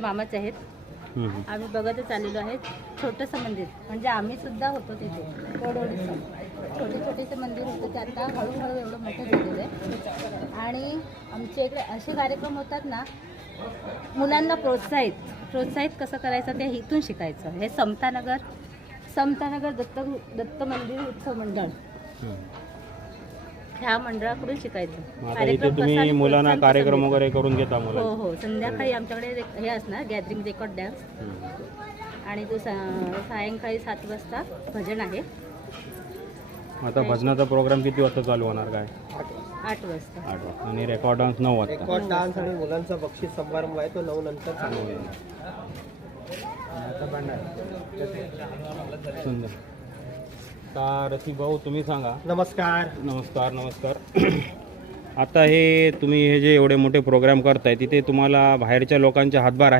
मामाच आहेत. आम्ही बघतच आलेलो आहे. छोटंसं मंदिर म्हणजे आम्ही सुद्धा होतो तिथे. छोटे छोटेसे मंदिर होतं ते आता हळूहळू एवढं मोठं झालेलं आहे. आणि आमच्या इकडे असे कार्यक्रम होतात ना, मुलांना प्रोत्साहित कसं करायचं ते इथून शिकायचं. हे समतानगर दत्त मंदिर उत्सव मंडळ ह्या मंडळाकडून शिकायचं. तुम्ही मुलांना कार्यक्रम वगैरे करून घेता? हो, संध्याकाळी आमच्याकडे हे असणार गॅदरिंग रेकॉर्ड डान्स आणि तो सायंकाळी 7 वाजता भजन आहे. आता भजनाचा प्रोग्राम किती वाजता चालू होणार? काय 8 वाजता. 8 वाजता. आणि रेकॉर्ड डान्स 9 वाजता. रेकॉर्ड डान्स आणि मुलांचा बक्षीस समारंभ आहे तो 9 नंतर चालू होईल. सुंदर. तर रसिक भाऊ तुम्ही सांगा. नमस्कार. आता हे तुम्ही हे जे एवढे मोठे प्रोग्राम करताय तिथे तुम्हाला बाहेरच्या लोकांचे हातभार आहे?